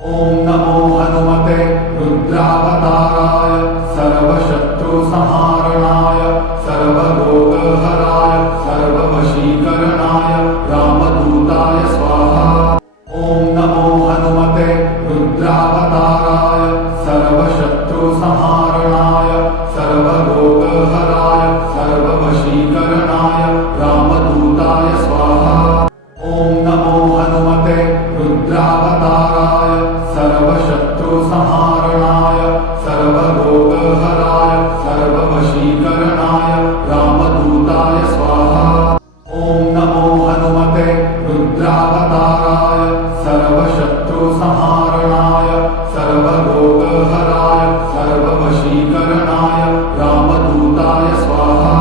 ॐ नमो हनुमते रुद्रावताराय सर्वशत्रुसंहारणाय सर्वरोगहराय सर्ववशीकरणाय रामदूताय स्वाहा। ॐ नमो हनुमते रुद्रावताराय सर्वशत्रुसंहारणाय सर्वरोगहराय सर्ववशीकरणाय रामदूताय स्वाहा। ॐ नमो हनुमते रुद्रावताराय सर्वशत्रुसंहारणाय सर्वरोगहराय सर्ववशीकरणाय रामदूताय स्वाहा। ॐ नमो हनुमते रुद्रावताराय सर्वशत्रुसंहारणाय सर्वरोगहराय सर्ववशीकरणाय रामदूताय स्वाहा।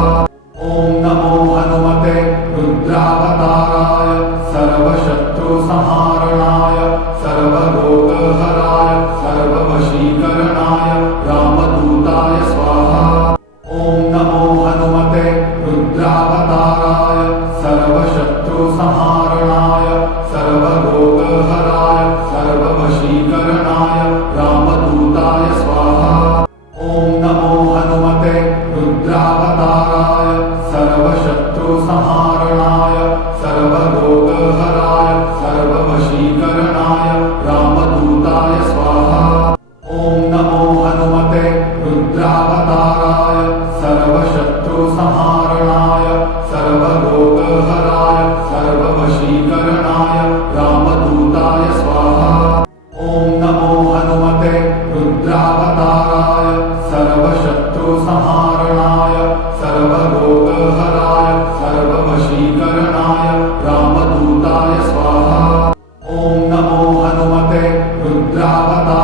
ॐ नमो हनुमते रुद्रावताराय सर्वशत्रुसंहारणाय सर्वरोगहराय सर्ववशीकरणाय रामदूताय स्वाहा। ॐ नमो हनुमते रुद्रावताराय सर्वशत्रुसंहारणाय सर्वरोगहराय सर्ववशीकरणाय रामदूताय स्वाहा। ॐ नमो हनुमते रुद्रावताराय सर्वशत्रुसंहारणाय सर्वरोगहराय सर्ववशीकरणाय रामदूताय स्वाहा। ॐ नमो हनुमते रुद्रावताराय सर्वशत्रुसंहारणाय सर्वरोगहराय सर्ववशीकरणाय रामदूताय स्वाहा। ॐ नमो हनुमते रुद्रावताराय सर्वशत्रुसंहारणाय सर्वरोगहराय सर्ववशीकरणाय रामदूताय स्वाहा। ॐ नमो हनुमते रुद्रावताराय